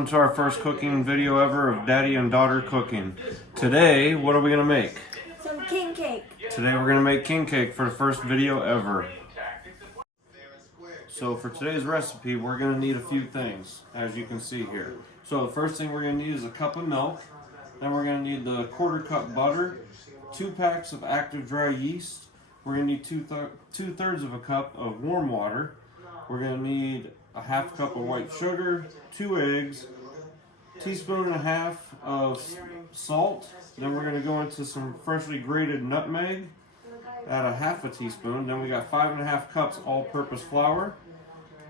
welcome to our first cooking video ever of Daddy and Daughter Cooking. Today, what are we gonna make? Some king cake. Today we're gonna make king cake for the first video ever. So for today's recipe, we're gonna need a few things, as you can see here. So the first thing we're gonna need is a cup of milk. Then we're gonna need the 1/4 cup butter, 2 packs of active dry yeast. We're gonna need 2/3 of a cup of warm water. We're gonna need a 1/2 cup of white sugar, 2 eggs, 1.5 teaspoons of salt. Then we're going to go into some freshly grated nutmeg at a 1/2 teaspoon. Then we got 5.5 cups all-purpose flour.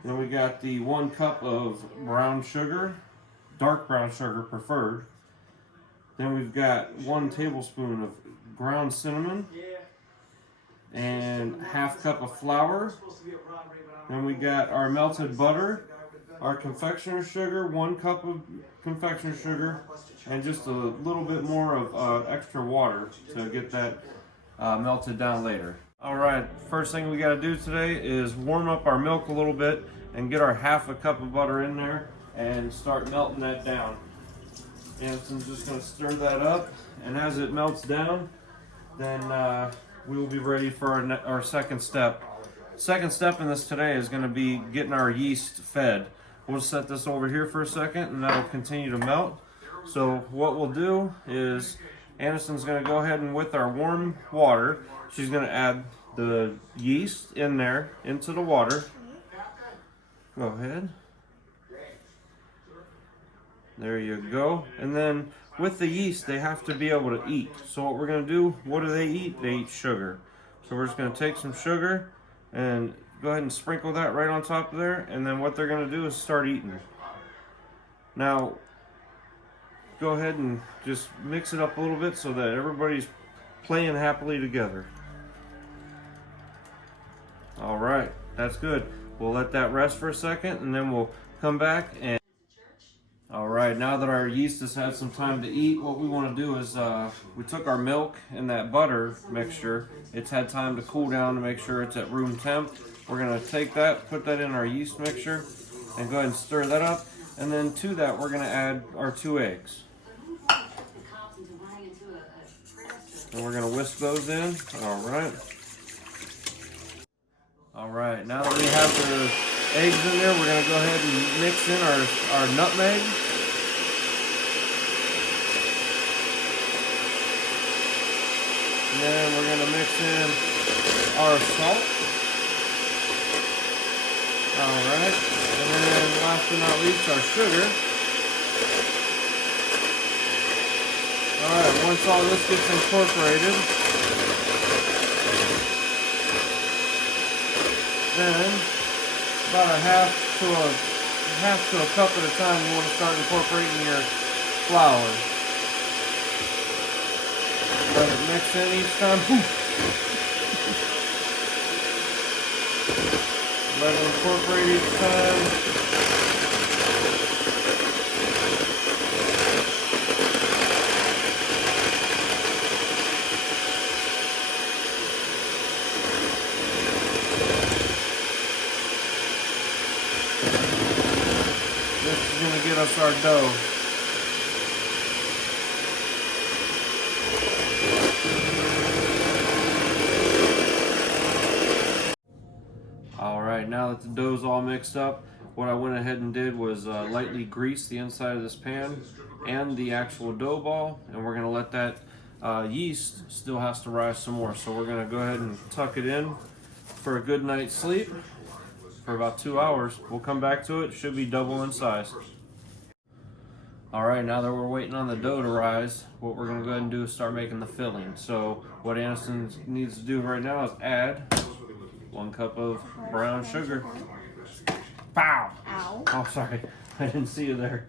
Then we got the 1 cup of brown sugar, dark brown sugar preferred. Then we've got 1 tablespoon of ground cinnamon and 1/2 cup of flour. Then we got our melted butter, our confectioner's sugar, 1 cup of confectioner's sugar, and just a little bit more of extra water to get that melted down later. Alright, first thing we got to do today is warm up our milk a little bit and get our 1/2 cup of butter in there and start melting that down. Anson's just going to stir that up, and as it melts down, then we will be ready for our second step. Second step in this today is going to be getting our yeast fed. We'll set this over here for a second and that'll continue to melt. So what we'll do is Anderson's going to go ahead and with our warm water, she's going to add the yeast in there into the water. Go ahead. There you go. And then with the yeast, they have to be able to eat. So what we're going to do, what do they eat? They eat sugar. So we're just going to take some sugar and go ahead and sprinkle that right on top of there, and then what they're going to do is start eating. Now, go ahead and just mix it up a little bit so that everybody's playing happily together. Alright, that's good. We'll let that rest for a second, and then we'll come back and... Alright, now that our yeast has had some time to eat, what we want to do is we took our milk and that butter mixture. It's had time to cool down to make sure it's at room temp. We're going to take that, put that in our yeast mixture, and go ahead and stir that up. And then to that, we're going to add our 2 eggs. And we're going to whisk those in. Alright. Alright, now that we have the eggs in there, we're going to go ahead and mix in our nutmeg. And then we're going to mix in our salt. Alright, and then last but not least, our sugar. Alright, once all this gets incorporated, then about a half to a cup at a time, you want to start incorporating your flour. Let it mix in each time. Let it incorporate each time. This is going to get us our dough. Alright, now that the dough's all mixed up, what I went ahead and did was lightly grease the inside of this pan and the actual dough ball, and we're going to let that yeast still has to rise some more. So we're going to go ahead and tuck it in for a good night's sleep for about 2 hours. We'll come back to it. It should be double in size. Alright, now that we're waiting on the dough to rise, what we're going to go ahead and do is start making the filling. So what Anderson needs to do right now is add 1 cup of brown sugar. Pow! Ow. Oh, sorry. I didn't see you there.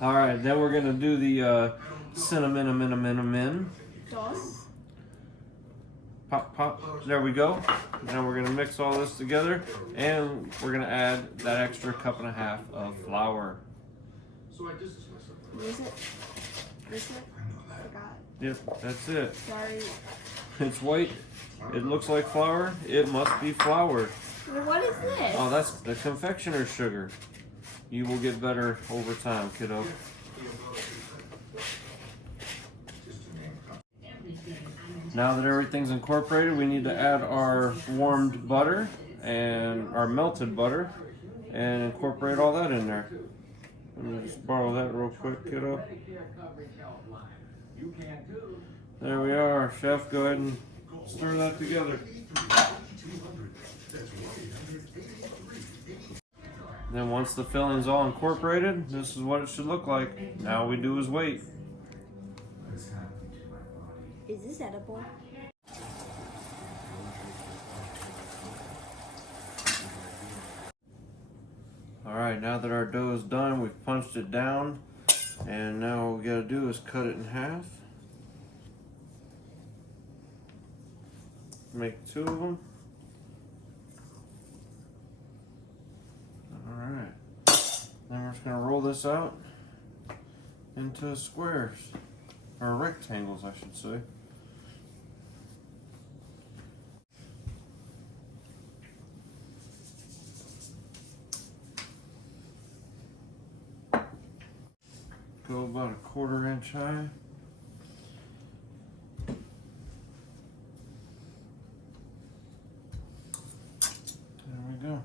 Alright, then we're going to do the cinnamon. Dos. Pop, pop. There we go. Now we're going to mix all this together, and we're going to add that extra 1.5 cups of flour. Use it. Forgot. Yep, that's it. Sorry. It's white. It looks like flour. It must be flour. What is this? Oh, that's the confectioner's sugar. You will get better over time, kiddo. Now that everything's incorporated, we need to add our warmed butter and our melted butter and incorporate all that in there. Let me just borrow that real quick, kiddo. There we are, chef. Go ahead and stir that together. Then once the filling's all incorporated, this is what it should look like. Now all we do is wait. Is this edible? Alright, now that our dough is done, we've punched it down. And now what we gotta do is cut it in half. Make 2 of them. Alright. Then we're just gonna roll this out into squares. Or rectangles, I should say. Go about a 1/4 inch high. There we go.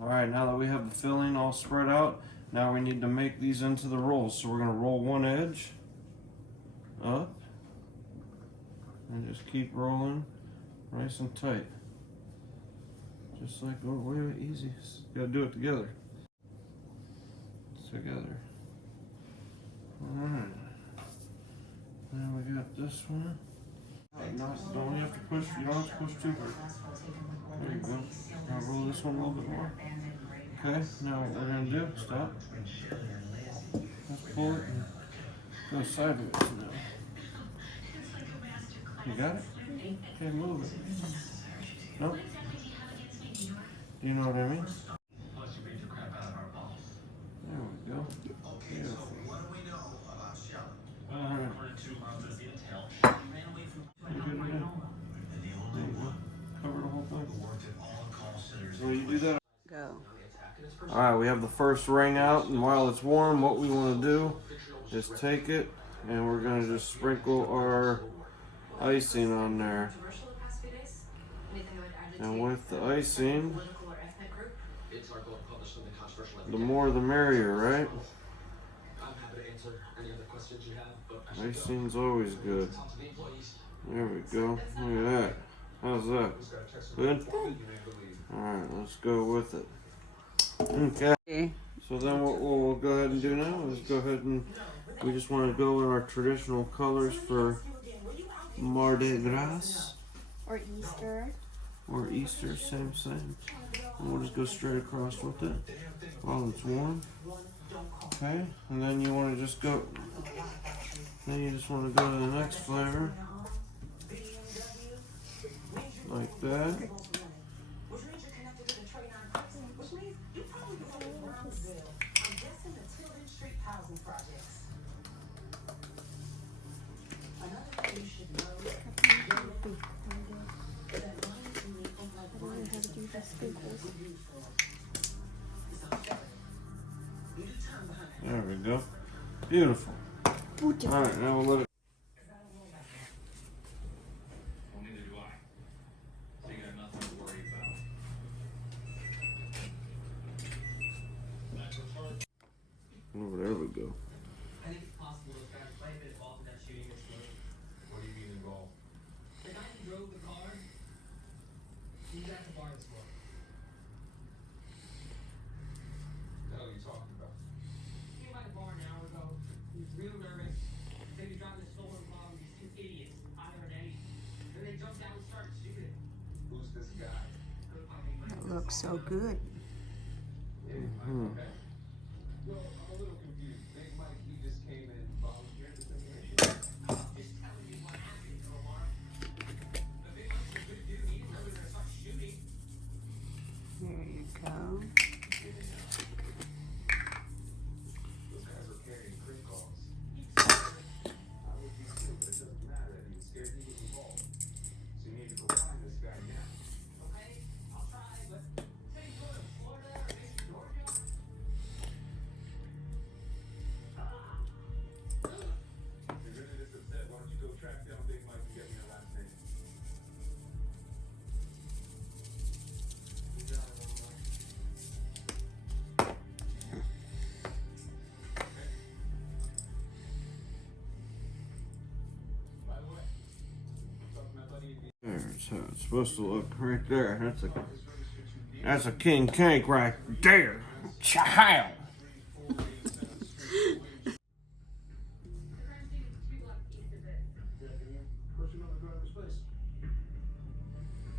Alright, now that we have the filling all spread out, now we need to make these into the rolls. So we're going to roll one edge up and just keep rolling nice and tight. Just like, oh, wait, easy. Got to do it together. Together. Alright. Now we got this one. Don't you have to push, you don't have to push too hard. There you go. Now roll this one a little bit more. Okay, now what we're going to do, stop. Let's pull it and go sideways now. You got it? Okay, move it. Nope. Do you know what I mean? There we go. Beautiful. Alright. You good with that? There you go. Cover the whole thing. So you do that. Go. Alright, we have the first ring out, and while it's warm, what we want to do is take it and we're going to just sprinkle our icing on there. And with the icing, the more the merrier, right? Icing's always good. There we go. Look at that. How's that? Good? Alright, let's go with it. Okay. So then what we'll go ahead and do now is go ahead and we just want to go in our traditional colors for Mardi Gras. Or Easter. Or Easter, same. And we'll just go straight across with it while it's warm. Okay, and then you want to just go, then you just want to go to the next flavor. Like that. There we go. Beautiful. Alright, now we'll let it. Oh, there we go. I think it's possible those guys might have been involved in that shooting this morning. What do you mean involved? The guy who drove the car, he was at the bar this morning. What the hell are you talking about? He came by the bar an hour ago. He was real nervous. Said he was driving a stolen car with these 2 idiots, Tyler and Eddie. Then they jumped out and started shooting. Who's this guy? Looks so good. Okay. Well, I'm a little confused. Big Mike, he just came in, volunteered this information. Just telling me what happened, Omar. The big one's a good dude. He didn't know we were gonna start shooting. There you go. Those guys were carrying crit calls. I would be too, but it doesn't matter. He was scared he was involved. So you need to go find this guy now. Okay, I'll try, but say you go to Florida or maybe Georgia. That's how it's supposed to look right there. That's a king cake right there. Child.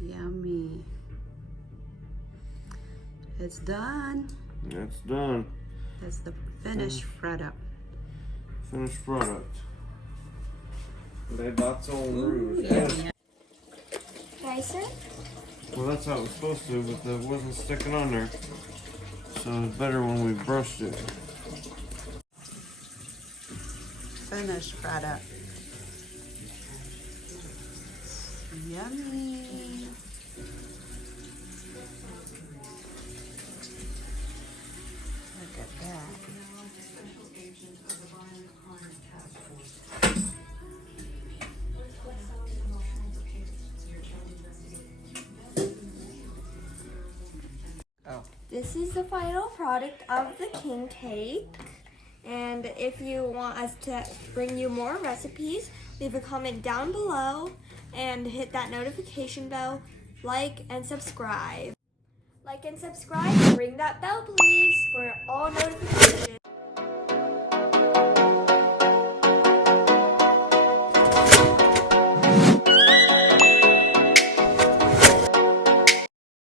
Yummy. It's done. That's done. That's the finished product. Finished product. Le bâton rouge. Yummy. Nicer? Well, that's how it was supposed to, but it wasn't sticking on there. So it's better when we brushed it. Finished product. Yummy. Look at that. Oh. This is the final product of the king cake. And if you want us to bring you more recipes, leave a comment down below and hit that notification bell. Like and subscribe. Like and subscribe and ring that bell please for all notifications.